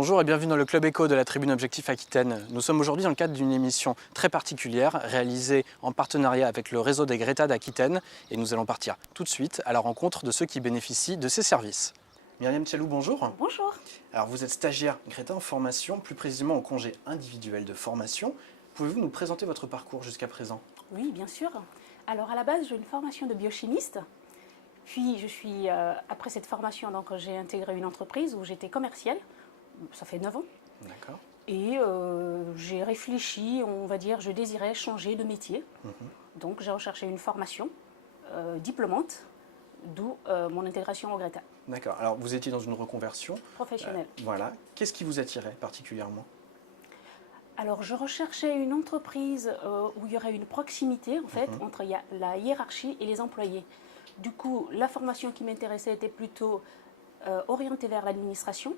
Bonjour et bienvenue dans le Club Éco de la Tribune Objectif Aquitaine. Nous sommes aujourd'hui dans le cadre d'une émission très particulière réalisée en partenariat avec le réseau des Greta d'Aquitaine et nous allons partir tout de suite à la rencontre de ceux qui bénéficient de ces services. Myriam Tchalou, bonjour. Bonjour. Alors vous êtes stagiaire Greta en formation, plus précisément au congé individuel de formation. Pouvez-vous nous présenter votre parcours jusqu'à présent? Oui, bien sûr. Alors à la base, j'ai une formation de biochimiste. Puis après cette formation, donc j'ai intégré une entreprise où j'étais commerciale. Ça fait 9 ans. D'accord. Et j'ai réfléchi, on va dire, je désirais changer de métier. Donc j'ai recherché une formation diplômante, d'où mon intégration au Greta. D'accord. Alors vous étiez dans une reconversion Professionnelle. Voilà. Qu'est-ce qui vous attirait particulièrement? Alors je recherchais une entreprise où il y aurait une proximité en fait entre la hiérarchie et les employés. Du coup, la formation qui m'intéressait était plutôt orientée vers l'administration.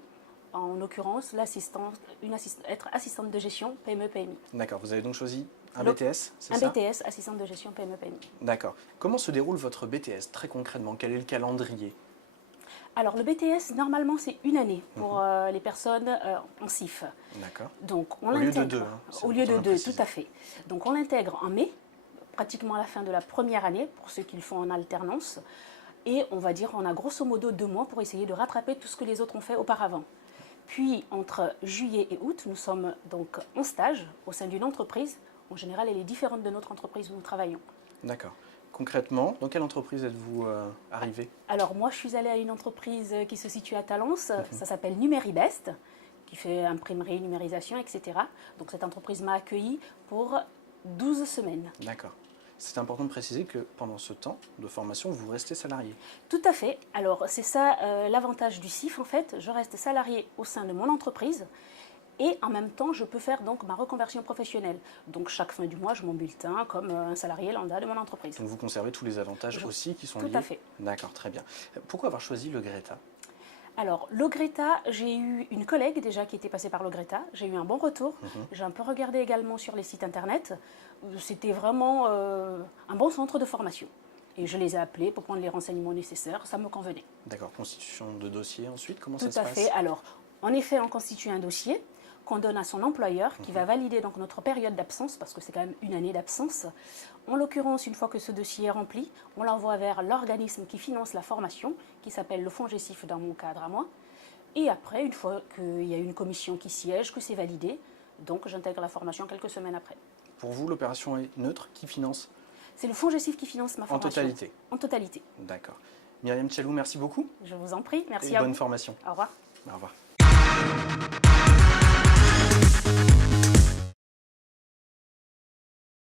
En l'occurrence, être assistante de gestion PME-PMI. D'accord, vous avez donc choisi un BTS, c'est ça? Un BTS, assistante de gestion PME-PMI. D'accord. Comment se déroule votre BTS très concrètement? Quel est le calendrier? Alors le BTS, normalement, c'est une année pour les personnes en CIF. D'accord. Donc, Au lieu de deux. Au lieu de deux, tout à fait. Donc on l'intègre en mai, pratiquement à la fin de la première année, pour ceux qui le font en alternance. Et on va dire, on a grosso modo 2 mois pour essayer de rattraper tout ce que les autres ont fait auparavant. Puis, entre juillet et août, nous sommes donc en stage au sein d'une entreprise. En général, elle est différente de notre entreprise où nous travaillons. D'accord. Concrètement, dans quelle entreprise êtes-vous arrivé? Alors, moi, je suis allée à une entreprise qui se situe à Talence. Ça s'appelle Numéribest, qui fait imprimerie, numérisation, etc. Donc, cette entreprise m'a accueillie pour 12 semaines. D'accord. C'est important de préciser que pendant ce temps de formation, vous restez salarié. Tout à fait. Alors, c'est ça l'avantage du CIF, en fait. Je reste salarié au sein de mon entreprise et en même temps, je peux faire donc ma reconversion professionnelle. Donc, chaque fin du mois, je mon bulletin comme un salarié lambda de mon entreprise. Donc, vous conservez tous les avantages aussi qui sont liés? Tout à fait. D'accord, très bien. Pourquoi avoir choisi le Greta? Alors, le Greta, j'ai eu une collègue déjà qui était passée par le Greta. J'ai eu un bon retour. J'ai un peu regardé également sur les sites internet. C'était vraiment un bon centre de formation. Et je les ai appelés pour prendre les renseignements nécessaires. Ça me convenait. D'accord. Constitution de dossier ensuite, comment ça se Tout passe? à fait. Alors, en effet, on constitue un dossier qu'on donne à son employeur qui va valider donc notre période d'absence, parce que c'est quand même une année d'absence. En l'occurrence, une fois que ce dossier est rempli, on l'envoie vers l'organisme qui finance la formation, qui s'appelle le FONGECIF dans mon cadre à moi. Et après, une fois qu'il y a une commission qui siège, que c'est validé, donc j'intègre la formation quelques semaines après. Pour vous, l'opération est neutre? Qui finance? C'est le FONGECIF qui finance ma formation. En totalité? En totalité. D'accord. Myriam Tchalou, merci beaucoup. Je vous en prie. Merci et à vous. bonne formation. Au revoir. Au revoir.